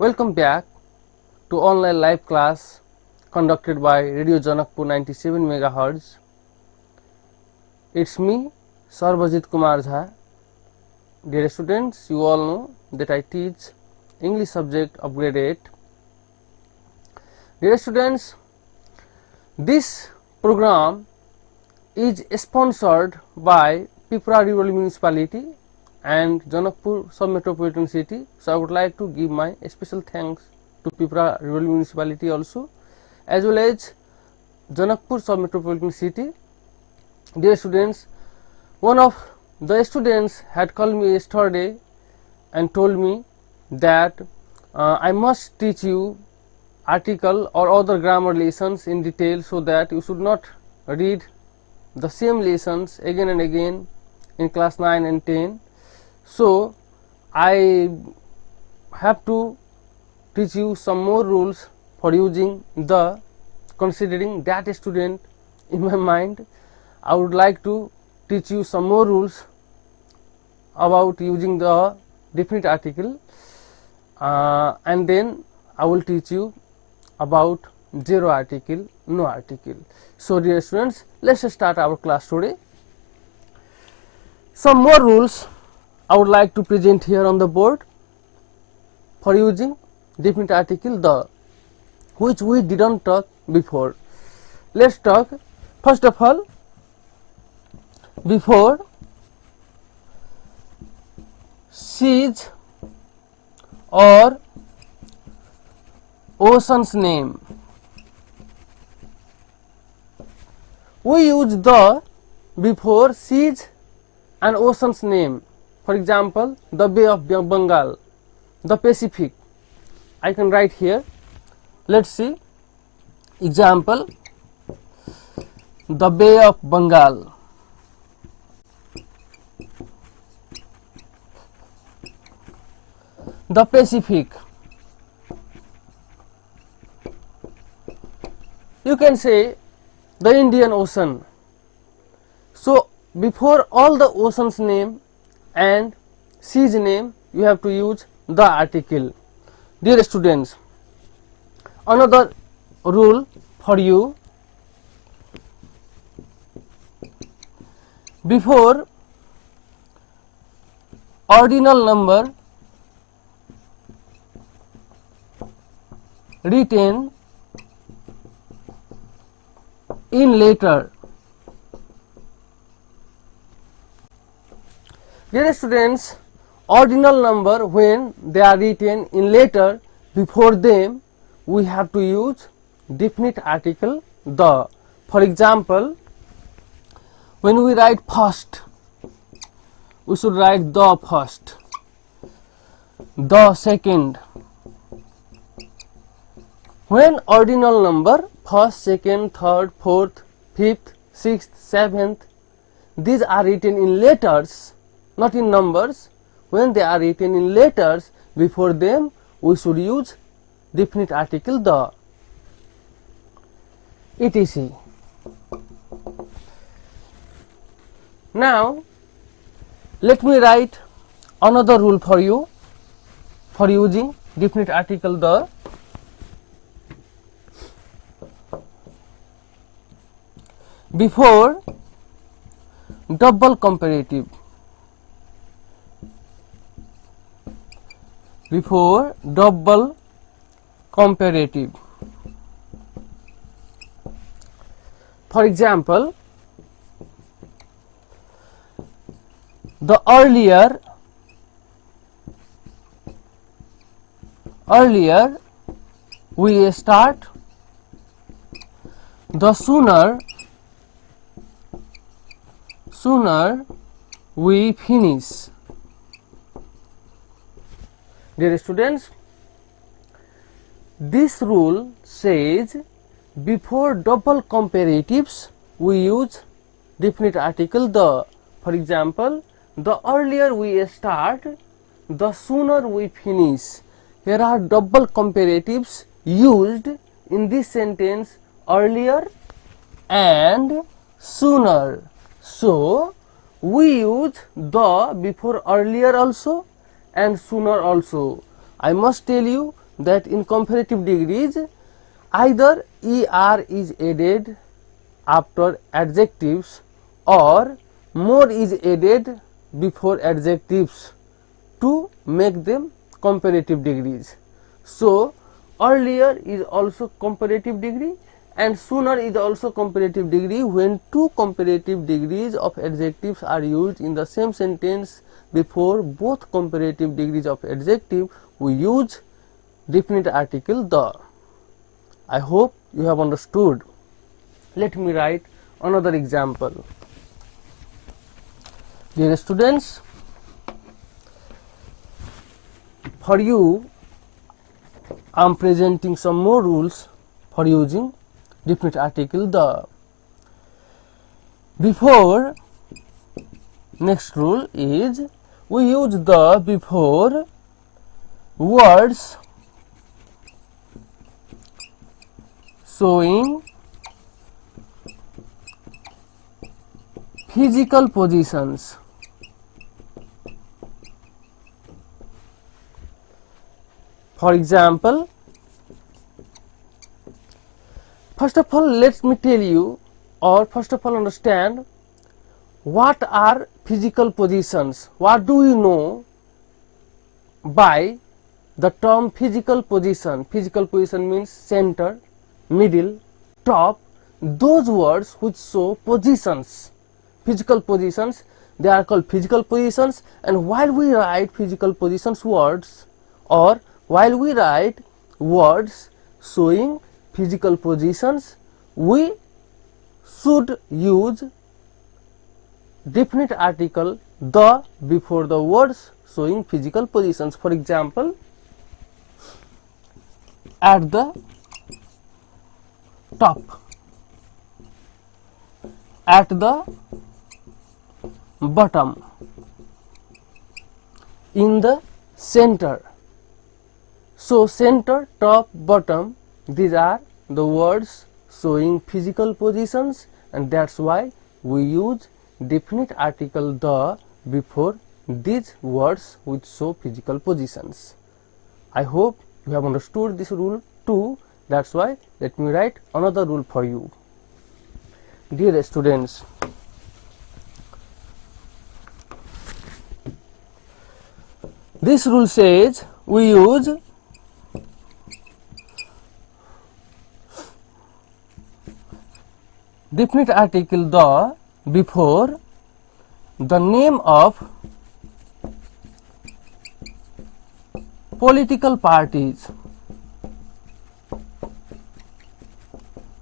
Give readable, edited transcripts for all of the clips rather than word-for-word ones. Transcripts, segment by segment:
Welcome back to online live class conducted by Radio Janakp 97 MHz. It's me, Sarvajit Kumar Jha. Dear students, you all know that I teach English subject of grade 8. Dear students, this program is sponsored by Pipra Rural Municipality and Janakpur Sub-Metropolitan City. So I would like to give my special thanks to Pipra Rural Municipality also, as well as Janakpur Sub-Metropolitan City. Dear students, one of the students had called me yesterday and told me that I must teach you article or other grammar lessons in detail, so that you should not read the same lessons again and again in class 9 and 10. So I have to teach you some more rules for using the, considering that student in my mind, I would like to teach you some more rules about using the definite article, and then I will teach you about zero article, no article. So dear students, let's start our class today. Some more rules I would like to present here on the board for using definite article the, which we didn't talk before. Let's talk. First of all, before seas or ocean's name, we use the before seas and ocean's name. For example, the Bay of Bengal, the Pacific. I can write here. Let's see. Example, the Bay of Bengal. The Pacific. You can say the Indian Ocean. So before all the ocean's name and sea's name, you have to use the article. Dear students, another rule for you: before ordinal number written in letter. Dear students, ordinal number, when they are written in letter, before them we have to use definite article the. For example, when we write first, we should write the first, the second. When ordinal number first, second, third, fourth, fifth, sixth, seventh, these are written in letters, not in numbers. When they are written in letters, before them we should use definite article the, etc. Now let me write another rule for you for using definite article the. Before double comparative, before double comparative. For example, the earlier we start, the sooner we finish. Dear students, this rule says before double comparatives we use definite article the. For example, the earlier we start, the sooner we finish. Here are double comparatives used in this sentence: earlier and sooner. So we use the before earlier also and sooner also. I must tell you, that in comparative degrees either er is added after adjectives or more is added before adjectives to make them comparative degrees. So earlier is also comparative degree and sooner is also comparative degree when two comparative degrees of adjectives are used in the same sentence. Before both comparative degrees of adjective we use definite article the. I hope you have understood. Let me write another example. Dear students, for you I am presenting some more rules for using definite article the. Before, next rule is we use the before words showing physical positions. For example, first of all let me tell you, or first of all understand what are physical positions. What do you know by the term physical position? Physical position means center, middle, top, those words which show positions. Physical positions, they are called physical positions, and while we write physical positions words or while we write words showing physical positions, we should use definite article the before the words showing physical positions. For example, at the top, at the bottom, in the center. So center, top, bottom, these are the words showing physical positions, and that's why we use definite article the before these words which show physical positions. I hope you have understood this rule too. That's why let me write another rule for you. Dear students, this rule says we use definite article the before the name of political parties.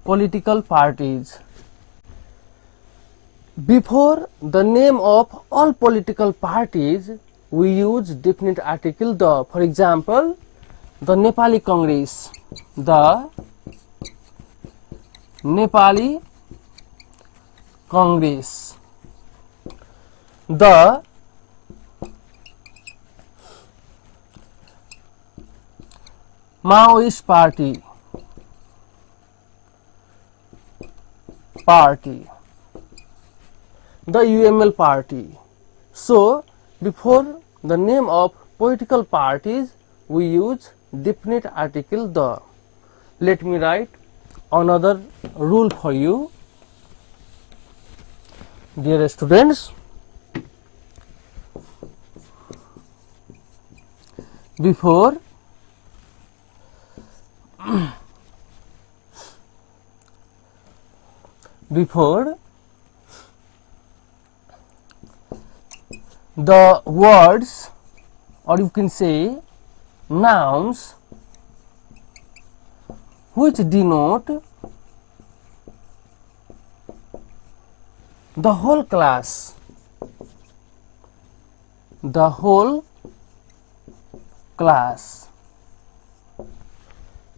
Political parties. Before the name of all political parties, we use definite article the. For example, the Nepali Congress, the Nepali Congress, the Maoist Party, the UML Party. So, before the name of political parties, we use definite article the. Let me write another rule for you. Dear students, before the words, or you can say nouns, which denote the whole class, the whole class.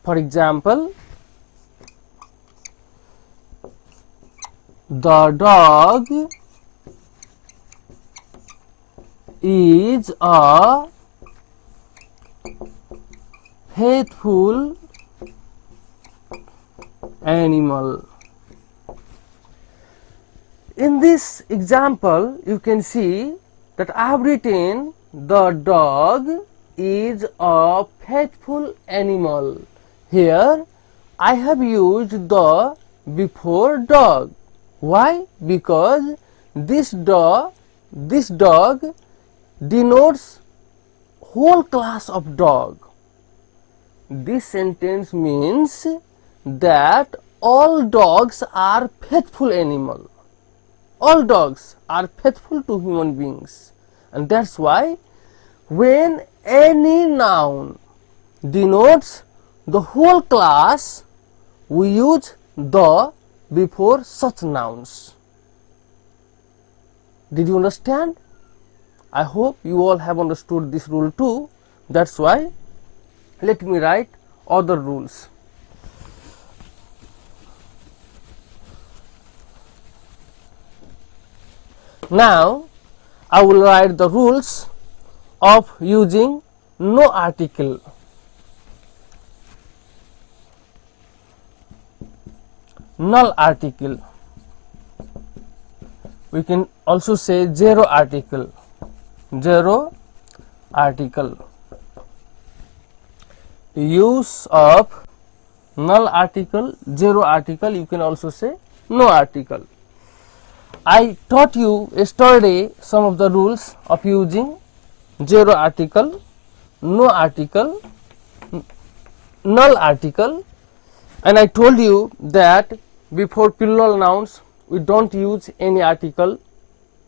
For example, the dog is a faithful animal. In this example, you can see that I have written the dog is a faithful animal. Here I have used the before dog. Why? Because this dog denotes whole class of dog. This sentence means that all dogs are faithful animal. All dogs are faithful to human beings, and that's why when any noun denotes the whole class, we use the before such nouns. Did you understand? I hope you all have understood this rule too. That's why let me write other rules. Now I will write the rules of using no article. Null article. We can also say zero article. Zero article. Use of null article, zero article, you can also say no article. I taught you yesterday some of the rules of using zero article, no article, null article, and I told you that before plural nouns we don't use any article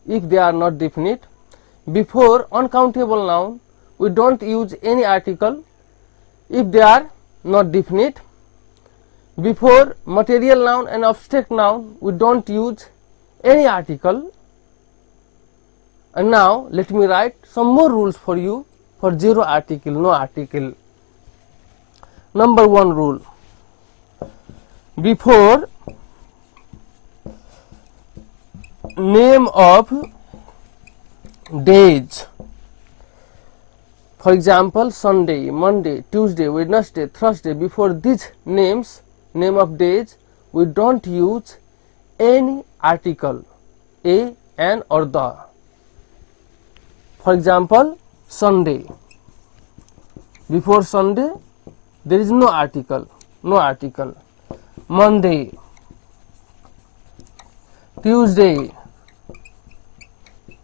if they are not definite. Before uncountable noun we don't use any article if they are not definite. Before material noun and abstract noun we don't use any article. And now let me write some more rules for you for zero article, no article. Number 1 rule: before name of days, for example Sunday, Monday, Tuesday, Wednesday, Thursday, before these names, name of days, we don't use any article, a, an or the. For example Sunday, before Sunday there is no article, no article. Monday, Tuesday,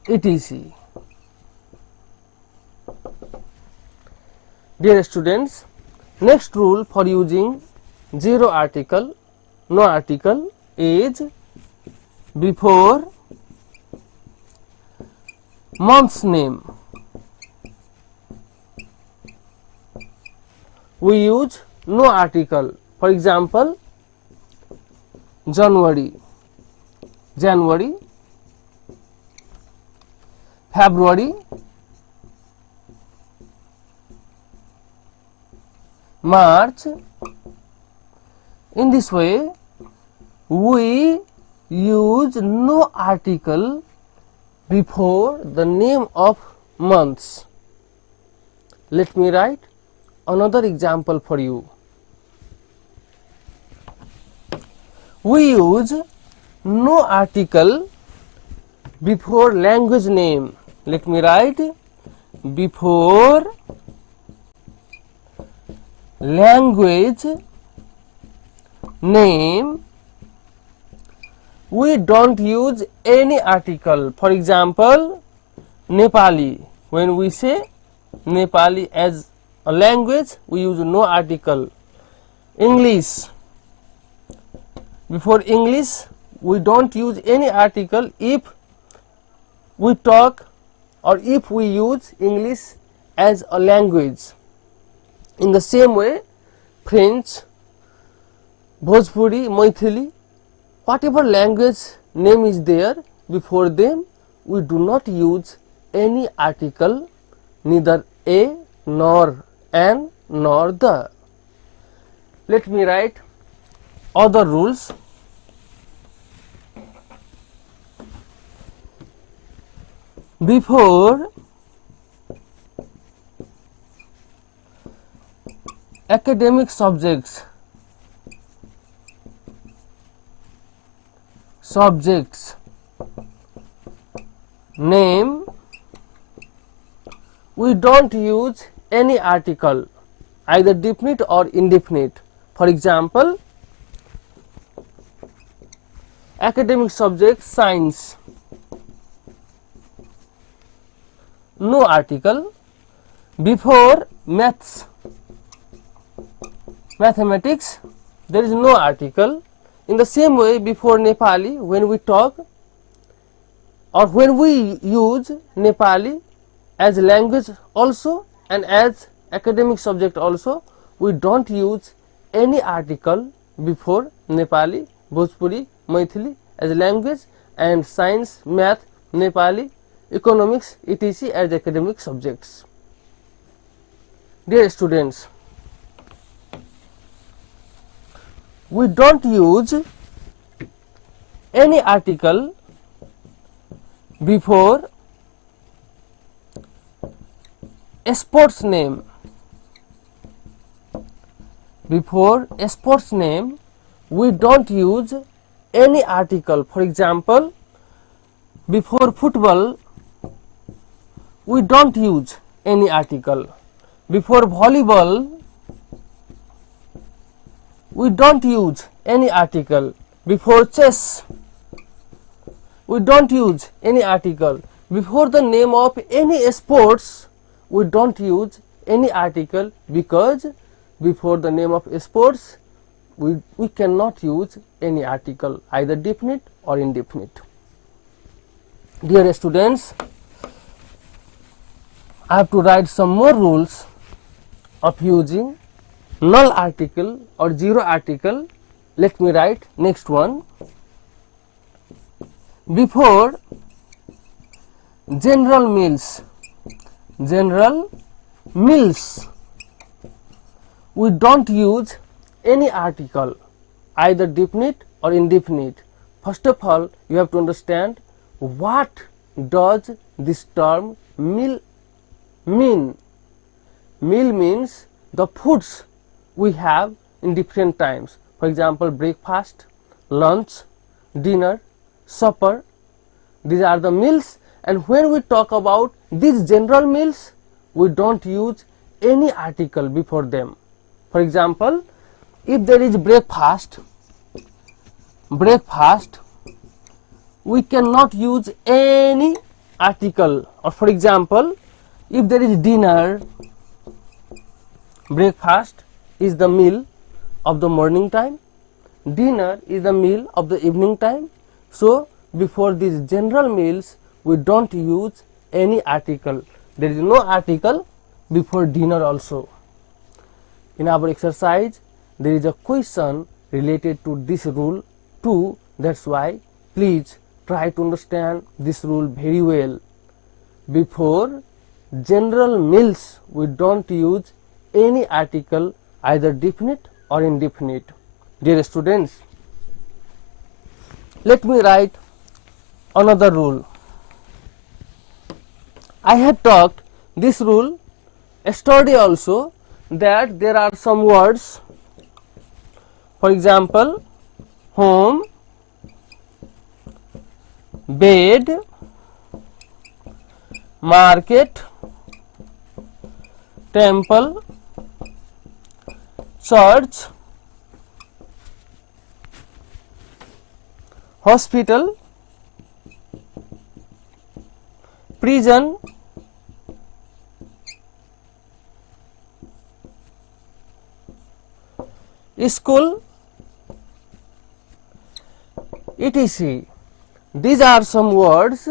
etc. Dear students, next rule for using zero article, no article is before month's name we use no article. For example January, January, February, March. In this way we use no article before the name of months. Let me write another example for you. We use no article before language name. Let me write before language name we don't use any article. For example Nepali, when we say Nepali as a language we use no article. English, before English we don't use any article if we talk or if we use English as a language. In the same way French, Bhojpuri, Maithili, whatever language name is there, before them we do not use any article, neither a nor an nor the. Let me write other rules. Before academic subjects name we don't use any article, either definite or indefinite. For example, academic subject science, no article. Before maths, mathematics, there is no article. In the same way, before Nepali, when we talk or when we use Nepali as language also and as academic subject also, we don't use any article before Nepali, Bhojpuri, Maithili as language, and science, math, Nepali, economics, etc. as academic subjects. Dear students, we don't use any article before a sports name. Before a sports name, we don't use any article. For example, before football, we don't use any article. Before volleyball, we don't use any article. Before chess, we don't use any article. Before the name of any sports, we don't use any article, because before the name of sports, we cannot use any article, either definite or indefinite. Dear students, I have to write some more rules of using null article or zero article. Let me write next one. Before general meals, we don't use any article, either definite or indefinite. First of all, you have to understand what does this term meal mean. Meal means the foods we have in different times. For example, breakfast, lunch, dinner, supper. These are the meals, and when we talk about these general meals, we don't use any article before them. For example, if there is breakfast, we cannot use any article. Or for example, if there is dinner, breakfast is the meal of the morning time, dinner is the meal of the evening time. So before these general meals, we don't use any article. There is no article before dinner also. In our exercise, there is a question related to this rule too. That's why please try to understand this rule very well. Before general meals, we don't use any article, either definite or indefinite. Dear students, let me write another rule. I have talked this rule yesterday also, that there are some words, for example, home, bed, market, temple, church, hospital, prison, school, etc. These are some words.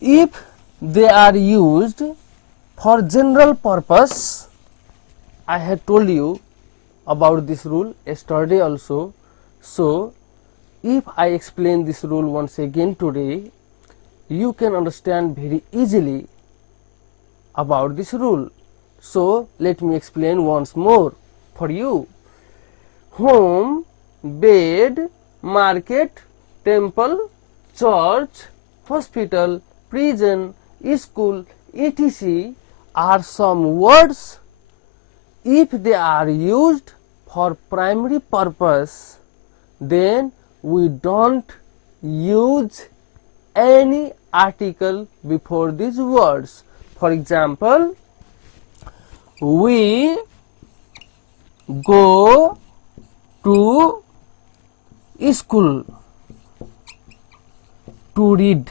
If they are used for general purpose, I had told you about this rule yesterday also. So if I explain this rule once again today, you can understand very easily about this rule. So let me explain once more for you. Home, bed, market, temple, church, hospital, prison, school, etc. are some words. If they are used for primary purpose, then we don't use any article before these words. For example, We go to school to read.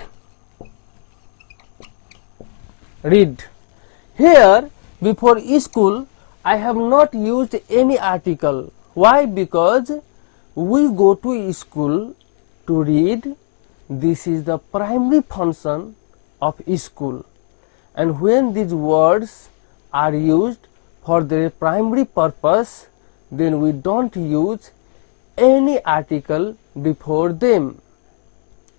Read. Here, before school, I have not used any article. Why? Because we go to school to read. This is the primary function of school. And when these words are used for their primary purpose, then we don't use any article before them.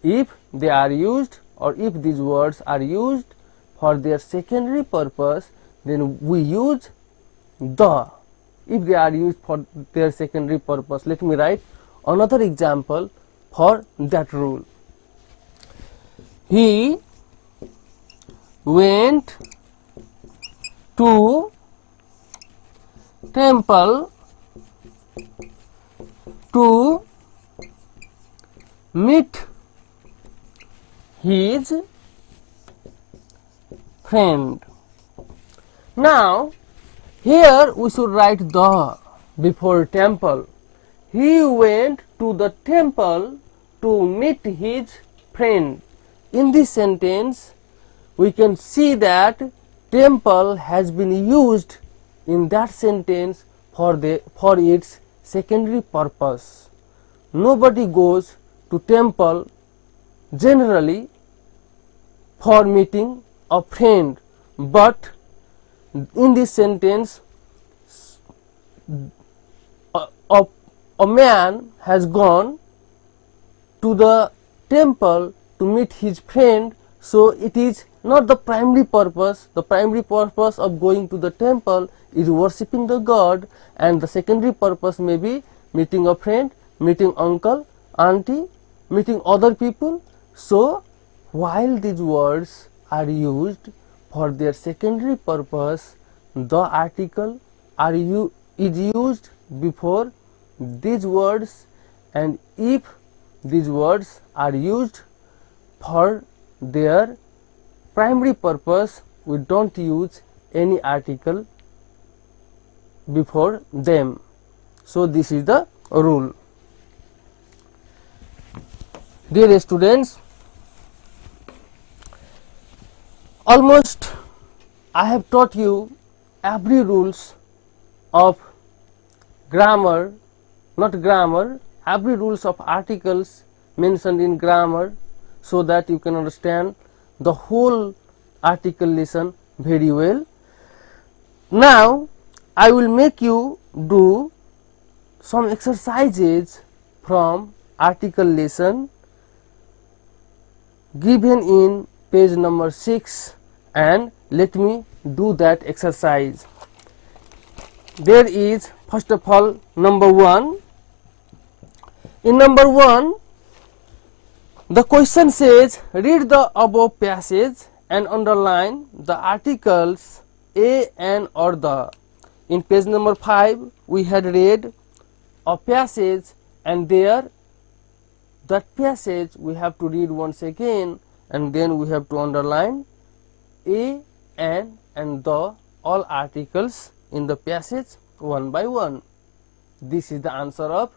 If they are used, or if these words are used for their secondary purpose, then we use the. If they are used for their secondary purpose, let me write another example for that rule. He went to temple to meet his friend. Now, here we should write the before temple. He went to the temple to meet his friend. In this sentence, we can see that temple has been used in that sentence for its secondary purpose. Nobody goes to temple generally for meeting a friend, but in this sentence a man has gone to the temple to meet his friend, so it is not the primary purpose. The primary purpose of going to the temple is worshipping the God, and the secondary purpose may be meeting a friend, meeting uncle, auntie, meeting other people. So while these words are used for their secondary purpose, the article is used before these words, and if these words are used for their primary purpose, we don't use any article before them. So this is the rule. Dear students, almost I have taught you every rules of grammar, not grammar, every rules of articles mentioned in grammar, so that you can understand the whole article lesson very well. Now I will make you do some exercises from article lesson given in page number 6, and let me do that exercise. There is first of all number 1. In number 1, the question says, read the above passage and underline the articles a, an or the. In page number 5, we had read a passage, and there that passage we have to read once again, and then we have to underline a, an and the, all articles in the passage one by one. This is the answer of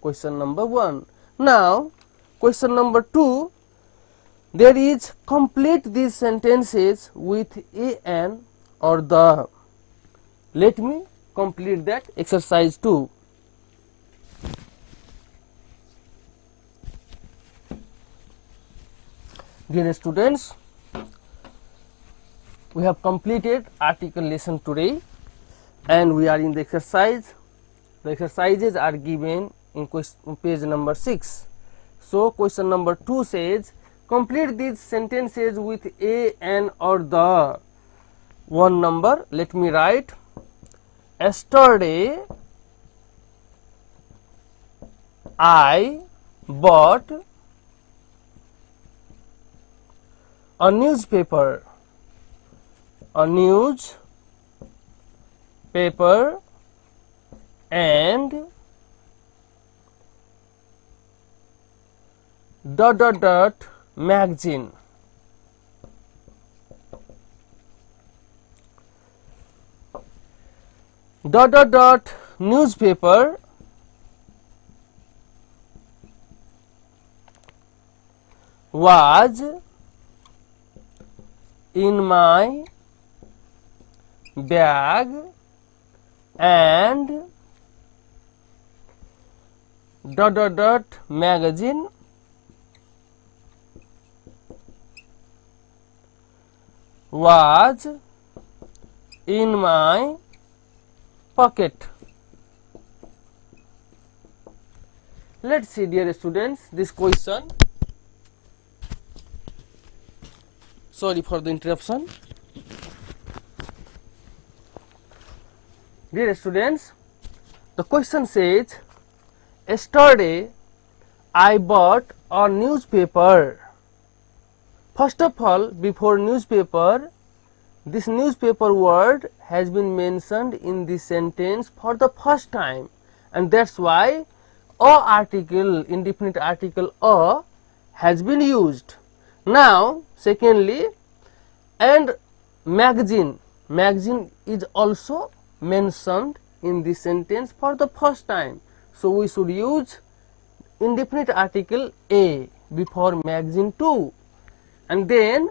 question number 1. Now question number 2, there is complete these sentences with a, an or the. Let me complete that exercise too. Dear students, we have completed article lesson today, and we are in the exercise. The exercises are given in page number 6. So question number 2 says, complete these sentences with a, an or the. One number, let me write, yesterday I bought a newspaper. A newspaper and ... magazine. dot dot dot newspaper was in my bag and dot dot dot magazine was in my pocket. Let's see, dear students, this question. Sorry for the interruption. Dear students, the question says, yesterday I bought a newspaper. First of all, before newspaper, this newspaper word has been mentioned in this sentence for the first time, and that's why a article, indefinite article a, has been used. Now, secondly, and magazine, magazine is also mentioned in this sentence for the first time. So we should use indefinite article a before magazine too. And then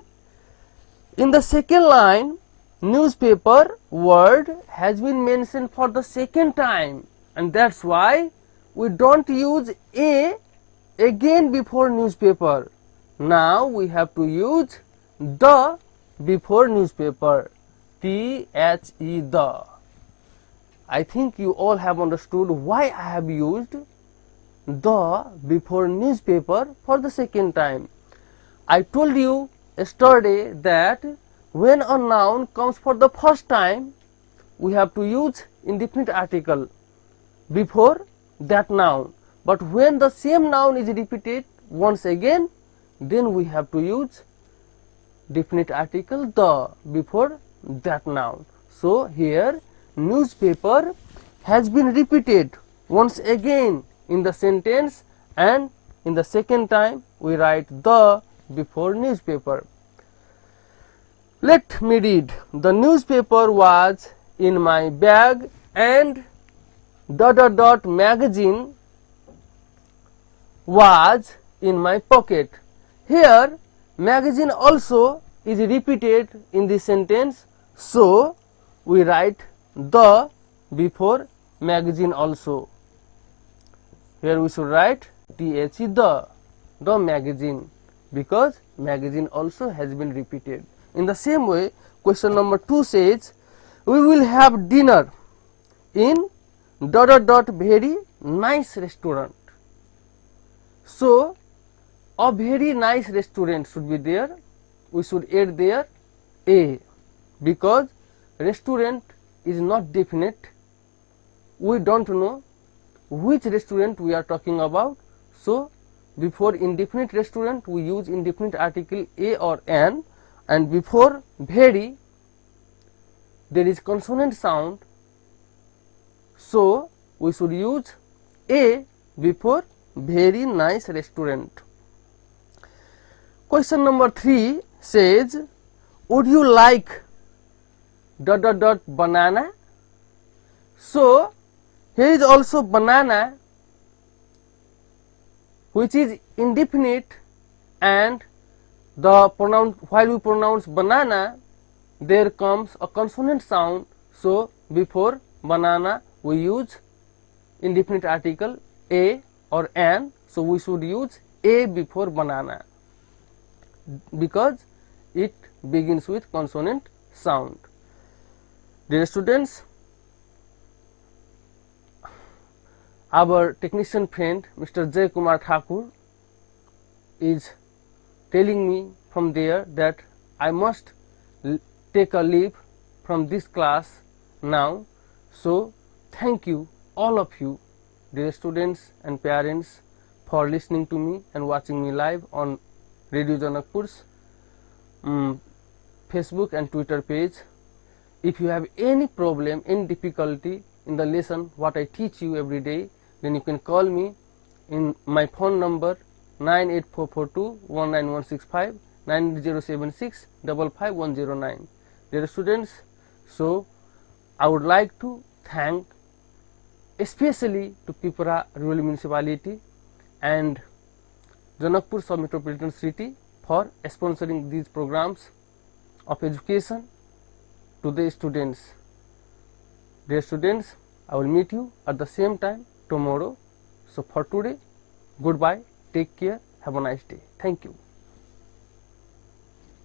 in the second line, newspaper word has been mentioned for the second time, and that's why we don't use a again before newspaper. Now we have to use the before newspaper, the. I think you all have understood why I have used the before newspaper for the second time. I told you yesterday that when a noun comes for the first time, we have to use indefinite article before that noun. But when the same noun is repeated once again, then we have to use definite article the before that noun. So here newspaper has been repeated once again in the sentence, and in the second time we write the before newspaper. Let me read. The newspaper was in my bag and dot dot dot magazine was in my pocket. Here magazine also is repeated in this sentence, so we write the before magazine also. Here we should write the magazine, because magazine also has been repeated. In the same way, question number 2 says, we will have dinner in dot dot dot very nice restaurant. So a very nice restaurant should be there. We should add there a, because restaurant is not definite. We don't know which restaurant we are talking about. So before indefinite restaurant we use indefinite article a or an, and before very there is consonant sound, so we should use a before very nice restaurant. Question number 3 says, would you like dot dot dot banana? So here is also banana, which is indefinite, and the pronoun, while we pronounce banana, there comes a consonant sound, so before banana we use indefinite article a or an, so we should use a before banana because it begins with consonant sound. Dear students, our technician friend Mr. Jay Kumar Thakur is telling me from there that I must take a leave from this class now. So thank you, all of you, dear students and parents, for listening to me and watching me live on Radio Janakpur's Facebook and Twitter page. If you have any problem, any difficulty in the lesson what I teach you every day, then you can call me in my phone number 98442-19165, 9076-55109. Dear students, so I would like to thank especially to Pipra Rural Municipality and Janakpur Sub-Metropolitan City for sponsoring these programs of education to the students. Dear students, I will meet you at the same time tomorrow. So for today, goodbye, take care, have a nice day. Thank you.